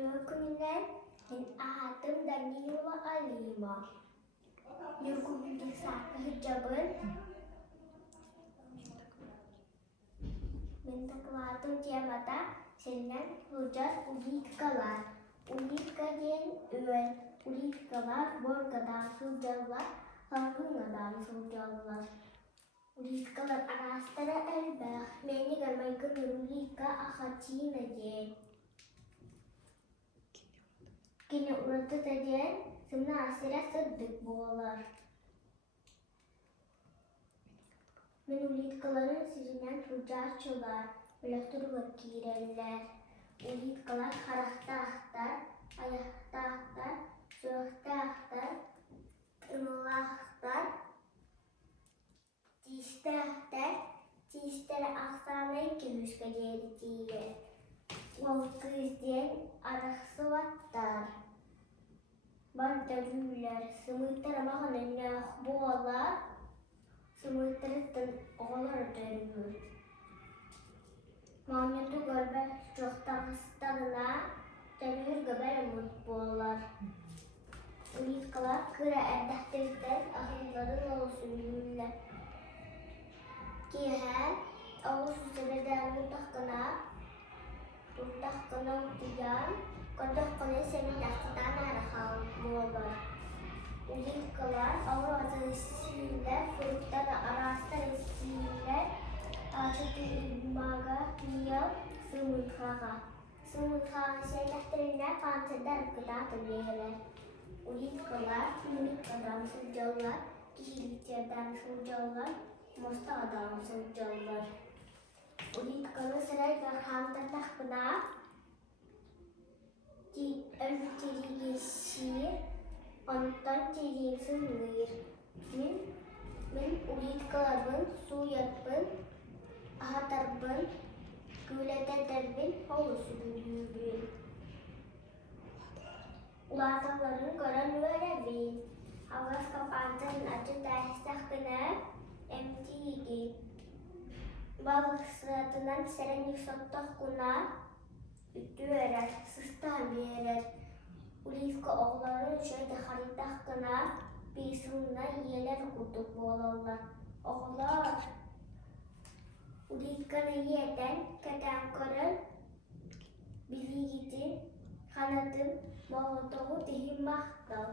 Dokumen min ahadım Danilo Alima. Yurkubilik sakı hicabın min takvatım cemata senden hujat ulitkalar. Ulitkajen üvel ulitkalar borgadan sujallar halkıngadan sujallar. Ulitkalar arastara elbah meni garmaykın ulika ahachina jen. Kini urata tajen sımna asira sıddık boğalar. Men ulitkaların sirinden hujat çolar. Bilaktur vakireller. Ulitkalar harakta ahtar, ayakta ahtar, surakta ahtar, ınılahtar, çişte ahtar, çiştere ahtarlayın ki müskaceri çiğre. Volkı izleyen arası vattar. Barda güller, sımıtlara mahanın boğalar, sımıtlara oğlar dönür. Mağnyatı görbe çoktan hıstalına, dönür göber umut boğalar. Ulitkalar kıra erdehtirden ahırların olsun güller. Kiher, ağır süsebeden mutakına utiyan, kodakına senin daktidan arahal boğalar. Ulitkalar ağır azalısıyla, fırıkta da arasta resmiyle, ağaçtaki ilmaga hiyal sımırkağa. Sımırkağa şeyleklerine kanseder gıda dönüyorlar. Ulitkalar, ulitkadan sırcalar, kişiliklerden sırcalar, mostadan sırcalar. Ulitkalı sıray garhantar takına, ölçeri şiir, ondan çeliğin sınır. Min ulitkaların su yapın, ahatarbın, gülete derbin, holusu büyübün. Ulatakların gören verevi, havas kapantan acı dehstakına, emtigi. Balık sıratından seren yüksektak kuna, ütü verer, sıstan verer. Ulitka oğların şöyle haritak kına, bir sınırdan yeler kutuk boğalarlar. Oğlar, ulitkana yiyeten, keten kırın, bilgi gitin, kanatın, boğulduğu dihim mahtal.